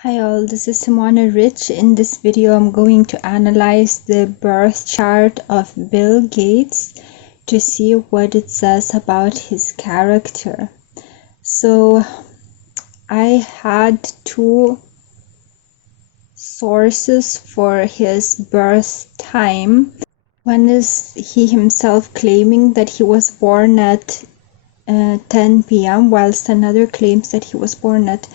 Hi all, this is Simona Rich. In this video, I'm going to analyze the birth chart of Bill Gates to see what it says about his character. So I had two sources for his birth time. One is he himself claiming that he was born at 10 p.m. whilst another claims that he was born at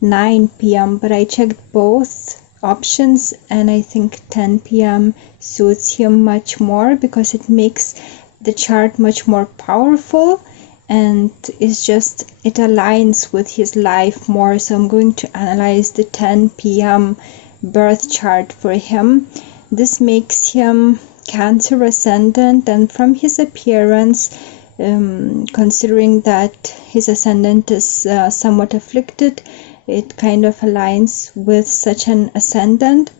9 p.m. but I checked both options and I think 10 p.m. suits him much more because it makes the chart much more powerful and it aligns with his life more. So I'm going to analyze the 10 p.m. birth chart for him. This makes him Cancer ascendant, and from his appearance, considering that his ascendant is somewhat afflicted, it kind of aligns with such an ascendant,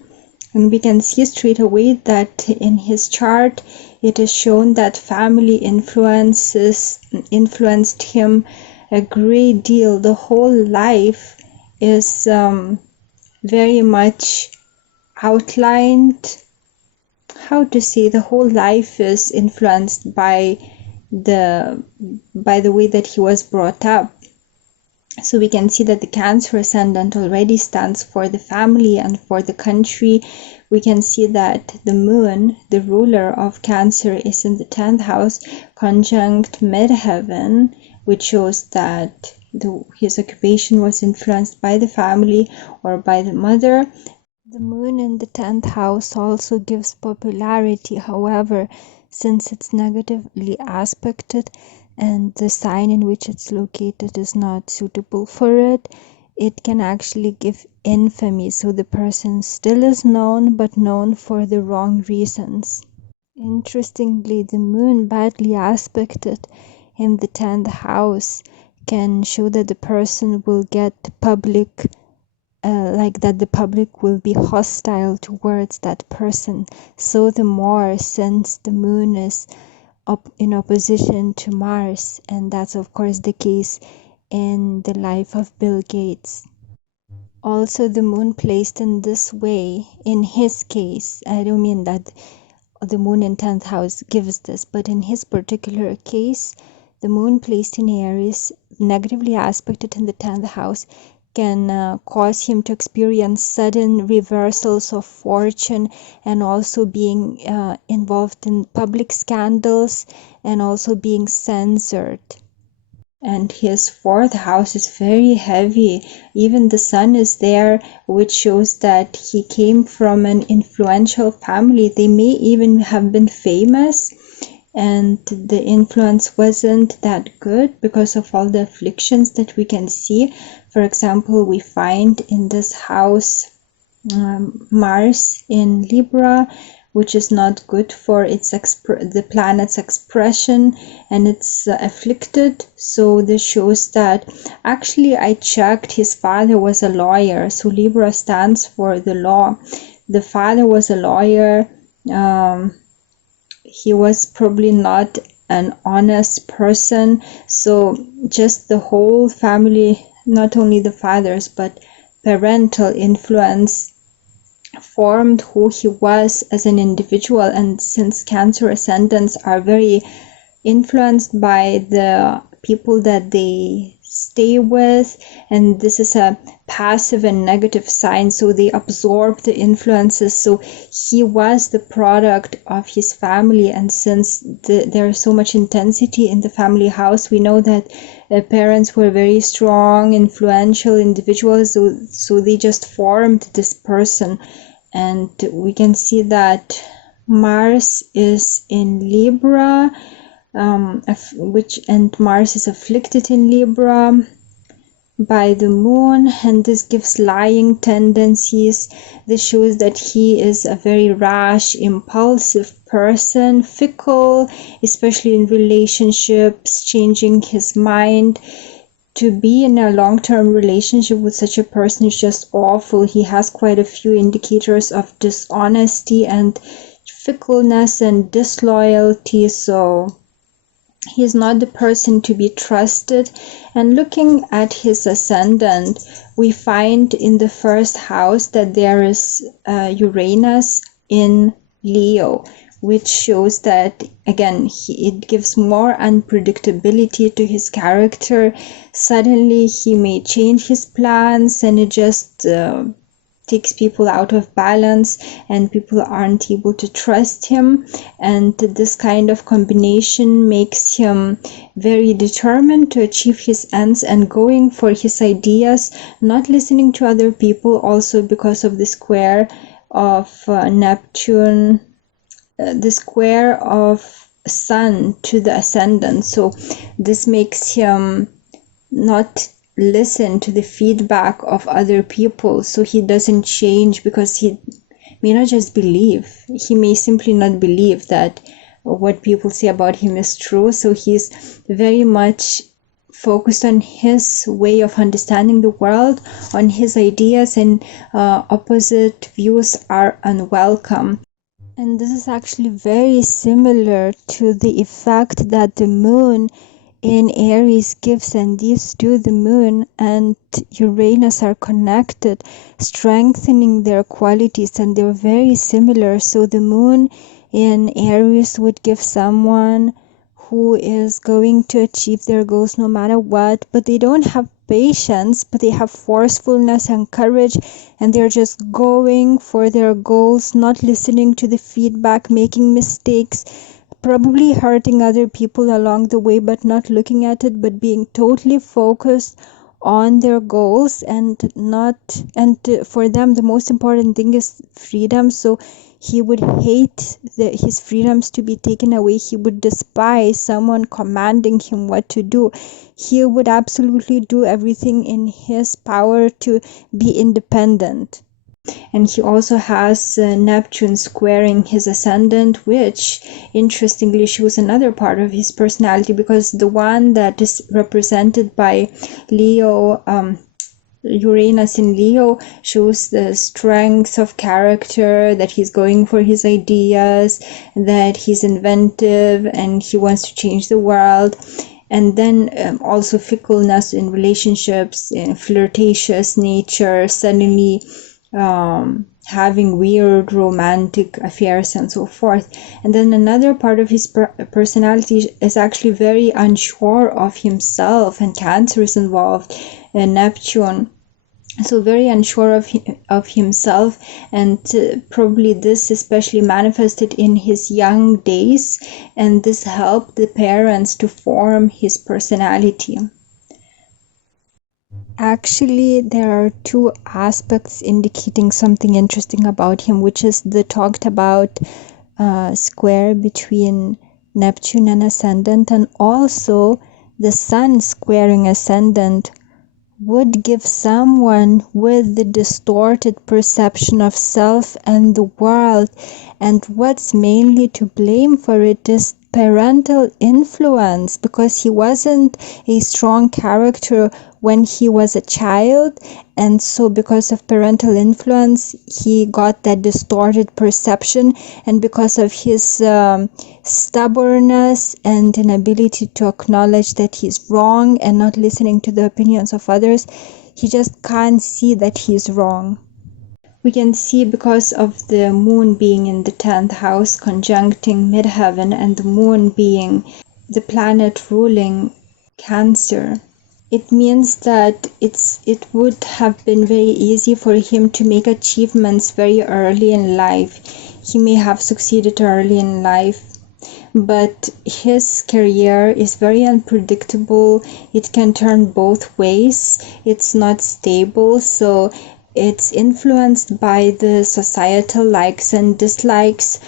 and we can see straight away that in his chart it is shown that family influenced him a great deal. The whole life is very much outlined. How to say, the whole life is influenced by the way that he was brought up. So we can see that the Cancer ascendant already stands for the family and for the country. We can see that the moon, the ruler of Cancer, is in the 10th house, conjunct midheaven, which shows that his occupation was influenced by the family or by the mother. The moon in the 10th house also gives popularity. However, since it's negatively aspected and the sign in which it's located is not suitable for it, it can actually give infamy. So the person still is known, but known for the wrong reasons. Interestingly, the moon badly aspected in the 10th house can show that the person will get public that the public will be hostile towards that person. So the more, since the moon is in opposition to Mars, and that's of course the case in the life of Bill Gates. Also, the moon placed in this way, in his case, I don't mean that the moon in 10th house gives this, but in his particular case, the moon placed in Aries, negatively aspected in the 10th house, can cause him to experience sudden reversals of fortune, and also being involved in public scandals and also being censored. And his 4th house is very heavy. Even the sun is there, which shows that he came from an influential family. They may even have been famous, and the influence wasn't that good because of all the afflictions that we can see. For example, we find in this house Mars in Libra, which is not good for the planet's expression, and it's afflicted. So this shows that, actually I checked, his father was a lawyer, so Libra stands for the law. The father was a lawyer. He was probably not an honest person, so just the whole family, not only the fathers but parental influence, formed who he was as an individual. And since Cancer ascendants are very influenced by the people that they stay with, and this is a passive and negative sign, so they absorb the influences. So he was the product of his family, and since there is so much intensity in the family house, we know that parents were very strong, influential individuals, so they just formed this person. And we can see that Mars is in Libra, and Mars is afflicted in Libra by the moon, and this gives lying tendencies. This shows that he is a very rash, impulsive person, fickle, especially in relationships, changing his mind. To be in a long-term relationship with such a person is just awful. He has quite a few indicators of dishonesty and fickleness and disloyalty. So He's not the person to be trusted. And looking at his ascendant, we find in the first house that there is Uranus in Leo, which shows that, again, it gives more unpredictability to his character. Suddenly he may change his plans, and it just takes people out of balance, and people aren't able to trust him. And this kind of combination makes him very determined to achieve his ends and going for his ideas, not listening to other people, also because of the square of Neptune, the square of Sun to the ascendant. So this makes him not listen to the feedback of other people, so he doesn't change, because he may not just believe, he may simply not believe that what people say about him is true. So he's very much focused on his way of understanding the world, on his ideas, and opposite views are unwelcome. And this is actually very similar to the effect that the moon in Aries gives, and these two, the moon and Uranus, are connected, strengthening their qualities, and they're very similar. So the moon in Aries would give someone who is going to achieve their goals no matter what, but they don't have patience, but they have forcefulness and courage, and they're just going for their goals, not listening to the feedback, making mistakes, probably hurting other people along the way, but not looking at it, but being totally focused on their goals. And not, and for them the most important thing is freedom. So he would hate his freedoms to be taken away. He would despise someone commanding him what to do. He would absolutely do everything in his power to be independent. And he also has Neptune squaring his ascendant, which interestingly shows another part of his personality, because the one that is represented by Leo, Uranus in Leo, shows the strength of character, that he's going for his ideas, that he's inventive, and he wants to change the world. And then also fickleness in relationships, flirtatious nature, suddenly having weird romantic affairs and so forth. And then another part of his personality is actually very unsure of himself, and Cancer is involved, and Neptune. So very unsure of himself, and probably this especially manifested in his young days, and this helped the parents to form his personality. Actually, there are two aspects indicating something interesting about him, which is the talked about square between Neptune and ascendant, and also the sun squaring ascendant would give someone with the distorted perception of self and the world. And what's mainly to blame for it is parental influence, because he wasn't a strong character when he was a child, and so because of parental influence he got that distorted perception, and because of his stubbornness and inability to acknowledge that he's wrong and not listening to the opinions of others, he just can't see that he's wrong. We can see because of the moon being in the 10th house conjuncting midheaven, and the moon being the planet ruling Cancer, it means that it would have been very easy for him to make achievements very early in life. He may have succeeded early in life, but his career is very unpredictable. It can turn both ways. It's not stable, so it's influenced by the societal likes and dislikes,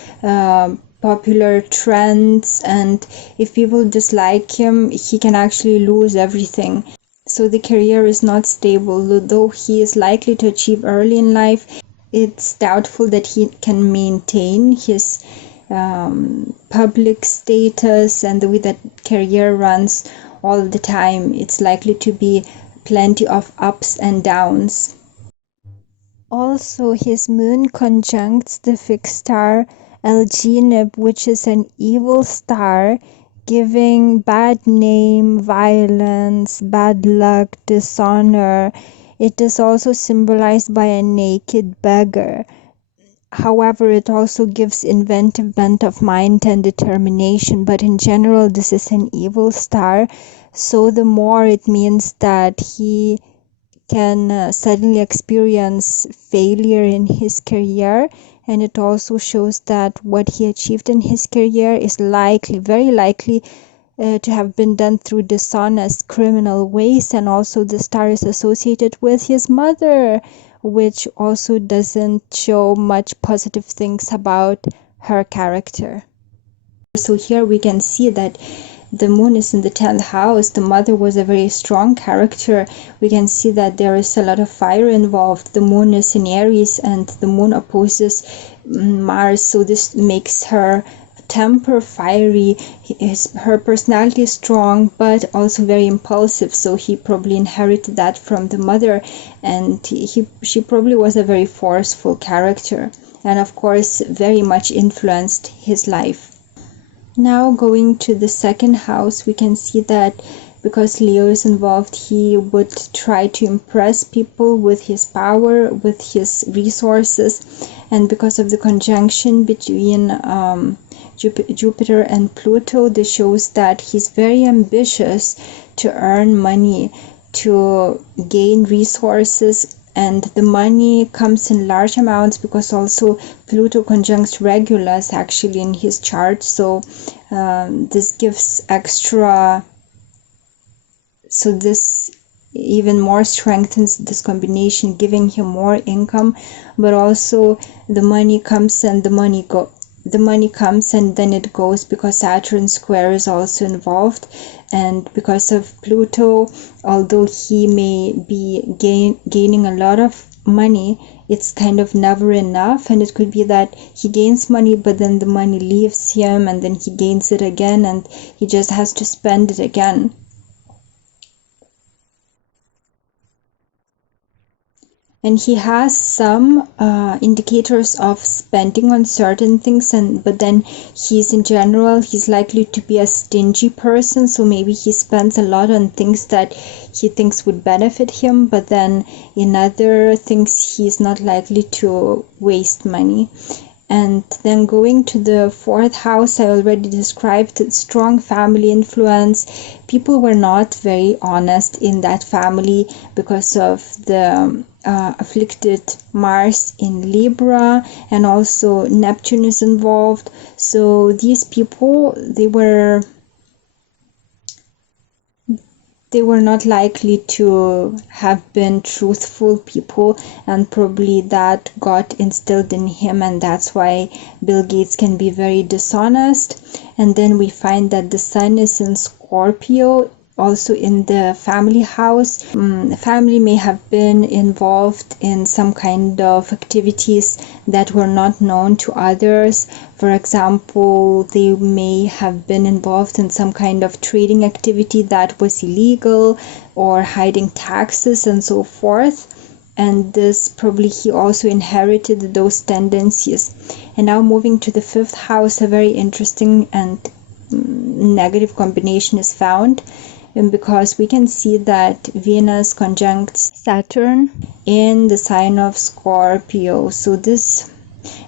popular trends, and if people dislike him, he can actually lose everything. So the career is not stable. Though he is likely to achieve early in life, it's doubtful that he can maintain his public status, and the way that career runs all the time, it's likely to be plenty of ups and downs. Also, his moon conjuncts the fixed star Algenib, which is an evil star giving bad name, violence, bad luck, dishonor. It is also symbolized by a naked beggar. However, it also gives inventive bent of mind and determination, but in general, this is an evil star. So the more it means that he can suddenly experience failure in his career, and it also shows that what he achieved in his career is likely, very likely, to have been done through dishonest criminal ways. And also the star is associated with his mother, which also doesn't show much positive things about her character. So here we can see that the moon is in the 10th house. The mother was a very strong character. We can see that there is a lot of fire involved. The moon is in Aries and the moon opposes Mars, so this makes her temper fiery. Her personality is strong but also very impulsive, so he probably inherited that from the mother, and she probably was a very forceful character, and of course very much influenced his life. Now going to the second house, we can see that because Leo is involved, he would try to impress people with his power, with his resources, and because of the conjunction between Jupiter and Pluto, this shows that he's very ambitious to earn money, to gain resources, and the money comes in large amounts because also Pluto conjuncts Regulus actually in his chart, so this gives extra, so this even more strengthens this combination, giving him more income, but also the money comes and the money comes and then it goes because Saturn square is also involved, and because of Pluto, although he may be gaining a lot of money, it's kind of never enough, and it could be that he gains money but then the money leaves him and then he gains it again and he just has to spend it again. And he has some indicators of spending on certain things, but then he's likely to be a stingy person, so maybe he spends a lot on things that he thinks would benefit him, but then in other things he's not likely to waste money. And then going to the fourth house, I already described strong family influence. People were not very honest in that family because of the afflicted Mars in Libra, and also Neptune is involved. So these people, they were not likely to have been truthful people, and probably that got instilled in him, and that's why Bill Gates can be very dishonest. And then we find that the sun is in Scorpio, also in the family house. The family may have been involved in some kind of activities that were not known to others. For example, they may have been involved in some kind of trading activity that was illegal, or hiding taxes and so forth. And this probably he also inherited those tendencies. And now moving to the fifth house, a very interesting and negative combination is found. And because we can see that Venus conjuncts Saturn in the sign of Scorpio. So this,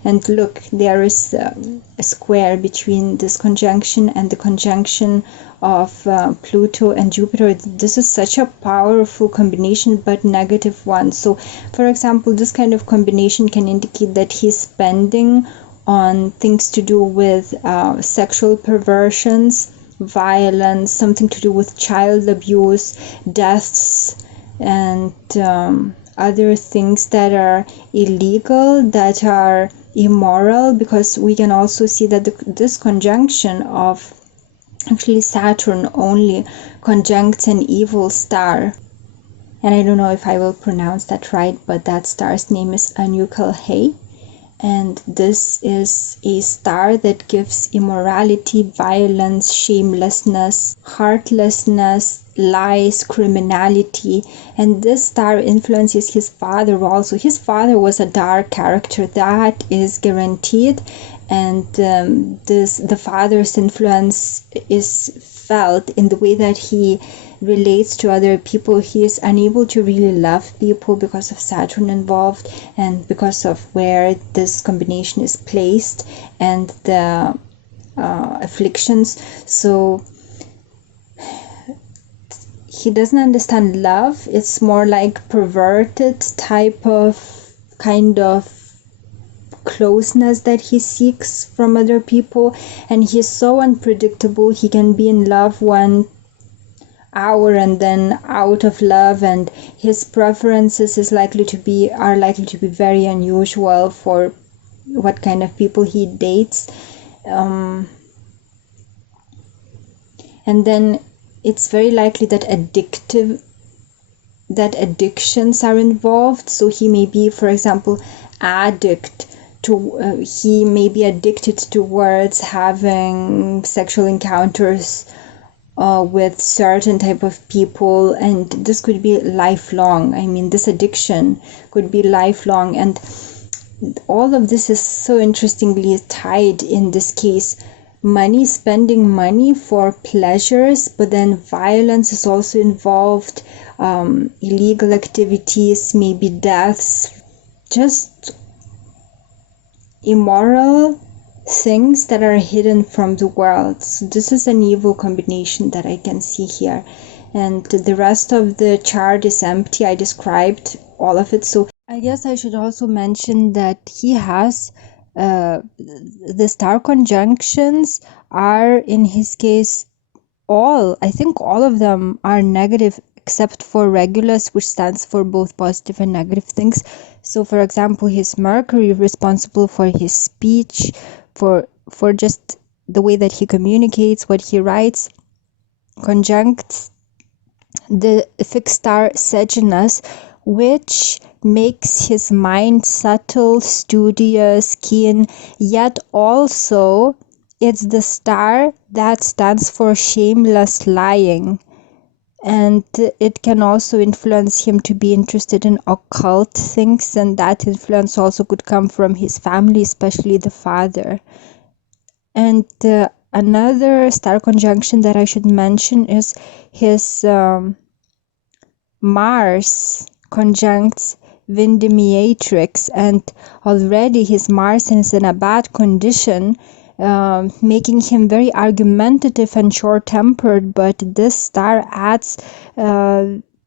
and look, there is a square between this conjunction and the conjunction of Pluto and Jupiter. This is such a powerful combination, but negative one. So, for example, this kind of combination can indicate that he's spending on things to do with sexual perversions, violence, something to do with child abuse, deaths, and other things that are illegal, that are immoral, because we can also see that this conjunction of actually Saturn only conjuncts an evil star. And I don't know if I will pronounce that right, but that star's name is Anukalhei. And this is a star that gives immorality, violence, shamelessness, heartlessness, lies, criminality. And this star influences his father also. His father was a dark character, that is guaranteed. and the father's influence is felt in the way that he relates to other people. He is unable to really love people because of Saturn involved, and because of where this combination is placed and the afflictions. So he doesn't understand love. It's more like perverted type of kind of closeness that he seeks from other people, and he's so unpredictable. He can be in love 1 hour and then out of love, and his preferences are likely to be very unusual for what kind of people he dates. And then it's very likely that addictions are involved. So he may be, for example, he may be addicted towards having sexual encounters with certain type of people, and this could be lifelong. I mean, this addiction could be lifelong, and all of this is so interestingly tied in this case. Spending money for pleasures, but then violence is also involved, illegal activities, maybe deaths, just immoral things that are hidden from the world. So this is an evil combination that I can see here, and the rest of the chart is empty. I described all of it. So I guess I should also mention that he has the star conjunctions are, in his case, I think all of them are negative except for Regulus, which stands for both positive and negative things. So for example, his Mercury, responsible for his speech, for just the way that he communicates, what he writes, conjuncts the fixed star Sagittarius, which makes his mind subtle, studious, keen, yet also it's the star that stands for shameless lying. And it can also influence him to be interested in occult things, and that influence also could come from his family, especially the father. And another star conjunction that I should mention is his Mars conjuncts Vindimiatrix, and already his Mars is in a bad condition, making him very argumentative and short-tempered, but this star adds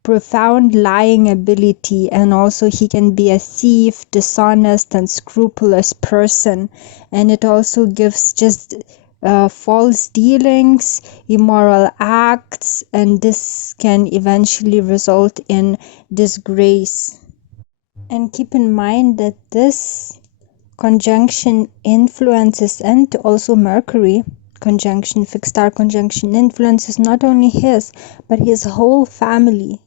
profound lying ability, and also he can be a thief, dishonest, and scrupulous person, and it also gives just false dealings, immoral acts, and this can eventually result in disgrace. And keep in mind that this conjunction influences, and also Mercury conjunction, fixed star conjunction, influences not only his, but his whole family.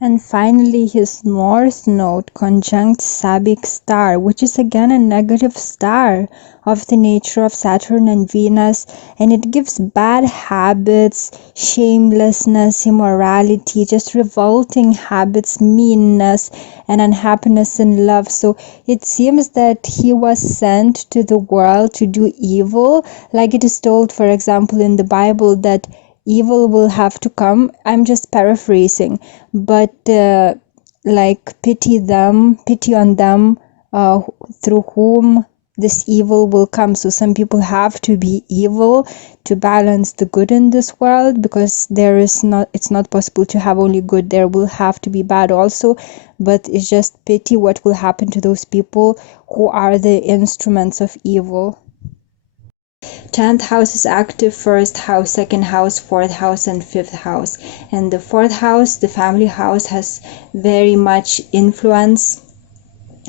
And finally, his North Node conjuncts Sabic star, which is again a negative star of the nature of Saturn and Venus, and it gives bad habits, shamelessness, immorality, just revolting habits, meanness, and unhappiness in love. So it seems that he was sent to the world to do evil, like it is told, for example, in the Bible, that evil will have to come. I'm just paraphrasing, but like pity on them through whom this evil will come. So some people have to be evil to balance the good in this world, because it's not possible to have only good. There will have to be bad also, but it's just pity what will happen to those people who are the instruments of evil. 10th house is active, 1st house, 2nd house, 4th house, and 5th house. And the 4th house, the family house, has very much influence,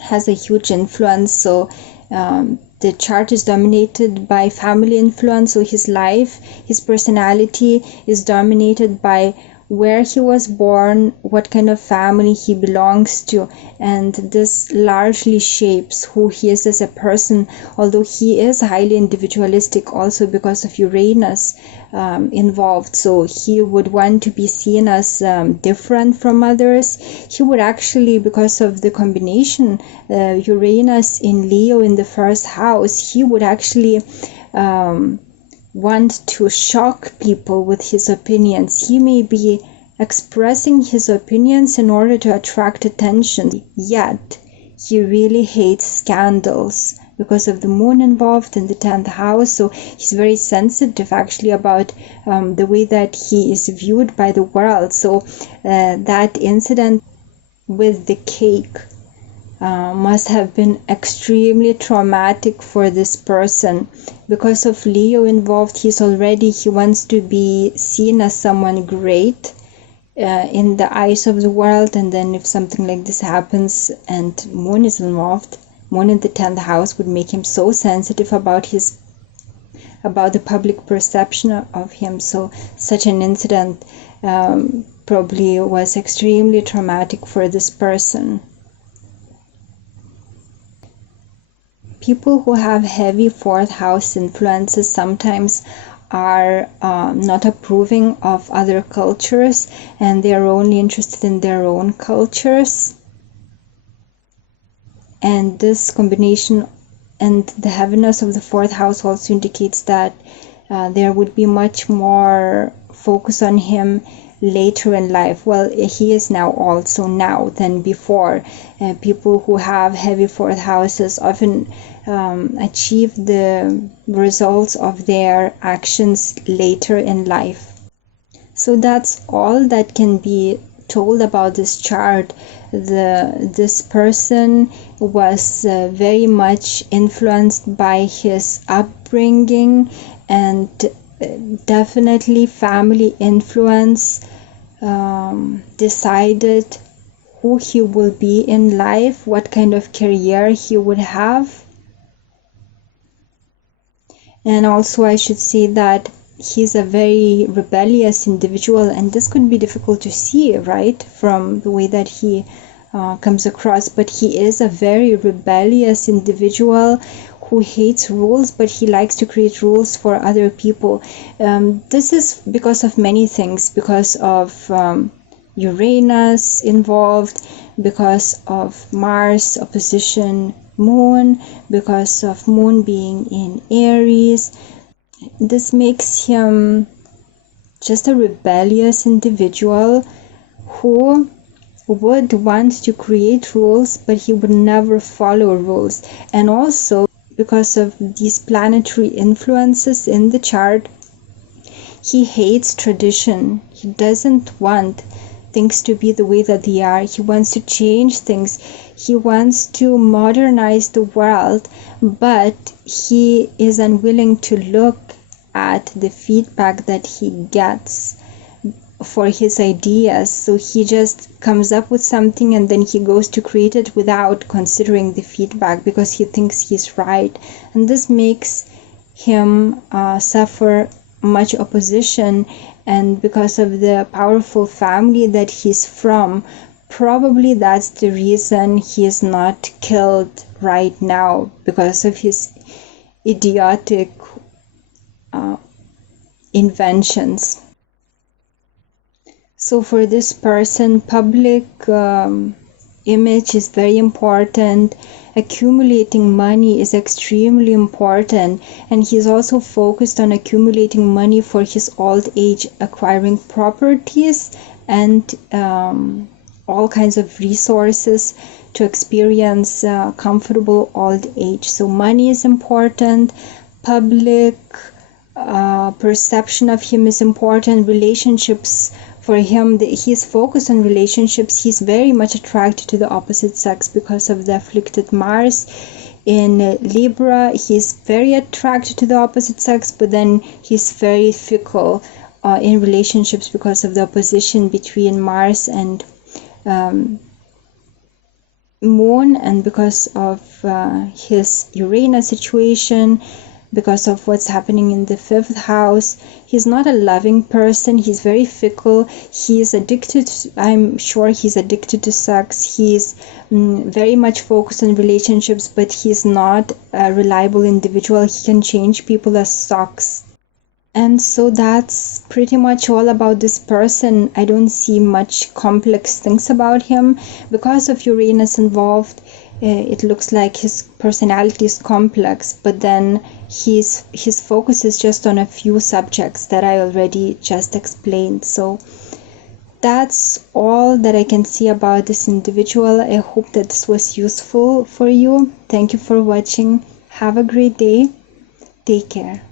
has a huge influence. So the chart is dominated by family influence. So his life, his personality is dominated by where he was born, what kind of family he belongs to, and this largely shapes who he is as a person, although he is highly individualistic also because of Uranus involved. So he would want to be seen as different from others. He would actually, because of the combination Uranus in Leo in the first house, he would actually want to shock people with his opinions. He may be expressing his opinions in order to attract attention, yet he really hates scandals because of the moon involved in the 10th house. So he's very sensitive actually about the way that he is viewed by the world. So that incident with the cake must have been extremely traumatic for this person. Because of Leo involved, he wants to be seen as someone great in the eyes of the world, and then if something like this happens and moon is involved, moon in the 10th house would make him so sensitive about the public perception of him. So such an incident probably was extremely traumatic for this person. People who have heavy 4th house influences sometimes are not approving of other cultures, and they are only interested in their own cultures. And this combination and the heaviness of the 4th house also indicates that there would be much more focus on him later in life. Well, he is now also now than before. People who have heavy 4th houses often achieve the results of their actions later in life. So that's all that can be told about this chart. This person was very much influenced by his upbringing, and definitely family influence decided who he will be in life, what kind of career he would have. And also I should say that he's a very rebellious individual, and this could be difficult to see, right, from the way that he comes across, but he is a very rebellious individual who hates rules, but he likes to create rules for other people. This is because of many things, because of Uranus involved, because of Mars opposition Moon, because of Moon being in Aries. This makes him just a rebellious individual who would want to create rules, but he would never follow rules. And also because of these planetary influences in the chart, he hates tradition. He doesn't want things to be the way that they are. He wants to change things. He wants to modernize the world, but he is unwilling to look at the feedback that he gets for his ideas. So he just comes up with something and then he goes to create it without considering the feedback because he thinks he's right. And this makes him suffer much opposition, and because of the powerful family that he's from, probably that's the reason he is not killed right now, because of his idiotic inventions. So for this person, public image is very important. Accumulating money is extremely important, and he's also focused on accumulating money for his old age, acquiring properties and all kinds of resources to experience comfortable old age. So money is important, public perception of him is important, relationships for him, he's focused on relationships. He's very much attracted to the opposite sex because of the afflicted Mars in Libra. He's very attracted to the opposite sex, but then he's very fickle in relationships because of the opposition between Mars and Moon, and because of his Uranus situation. because of what's happening in the 5th house. He's not a loving person. He's very fickle. He's addicted. I'm sure he's addicted to sex. He's very much focused on relationships, but he's not a reliable individual. He can change people as socks. And so that's pretty much all about this person. I don't see much complex things about him. Because of Uranus involved, it looks like his personality is complex, but then his focus is just on a few subjects that I already just explained. So that's all that I can see about this individual. I hope that this was useful for you. Thank you for watching. Have a great day. Take care.